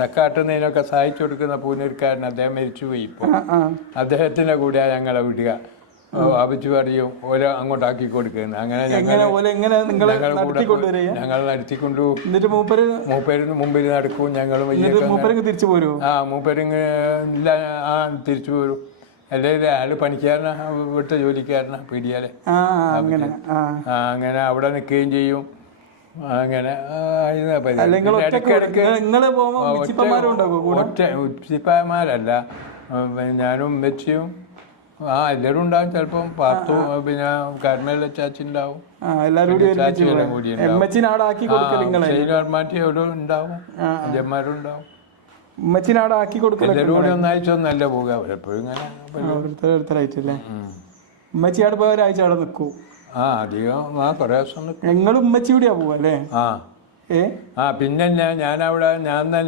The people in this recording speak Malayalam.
ചക്കാട്ടുന്നതിനൊക്കെ സഹായിച്ചു കൊടുക്കുന്ന പൂനൂർക്കാരൻ അദ്ദേഹം മരിച്ചുപോയി ഇപ്പോൾ ആ അദ്ദേഹത്തിന്റെ കൂടെ ഞങ്ങളെ വിടുക. അഭിച്ചു പറയും ഓരോ അങ്ങോട്ടാക്കി കൊടുക്കുന്നത് അങ്ങനെ ഞങ്ങൾ നടത്തിക്കൊണ്ടു മൂപ്പര്? മൂപ്പരിന് മുമ്പിൽ നടക്കും ഞങ്ങൾ തിരിച്ചു പോരും? ആ മൂപ്പരിങ് ഇല്ല ആ തിരിച്ചു പോരും. അല്ലെങ്കിൽ ആൾ പണിക്കാരനാ വിട്ട ജോലിക്കാരനാ പീടിയാലെ. അങ്ങനെ അങ്ങനെ അവിടെ നിൽക്കുകയും ചെയ്യും. അങ്ങനെ ഒറ്റ ഉച്ചിപ്പായമാരല്ല ഞാനും വെച്ചും ആ എല്ലാവരും ഉണ്ടാവും ചിലപ്പം. പാത്തു പിന്നെ കരുണയിലെ ചാച്ചി ഉണ്ടാവും. കൂടി ഉണ്ടാവും. എവിടെ ഉണ്ടാവും. അജന്മാരും ഉണ്ടാവും. ഉമ്മച്ചിനെ അവിടെ ആക്കി കൊടുക്കൽ എല്ലാവരും കൂടി പോകുക എപ്പോഴും ഇങ്ങനെ ഓരോരുത്തരായിട്ടല്ലേ ഉമ്മച്ചി അവിടെ പോയ ഒരാഴ്ച അവിടെ നിൽക്കൂ ആ അധികം ആ കുറേ ദിവസം നിൽക്കും ആ. ഏ? ആ പിന്നെ ഞാൻ അവിടെ ഞാൻ തന്നെ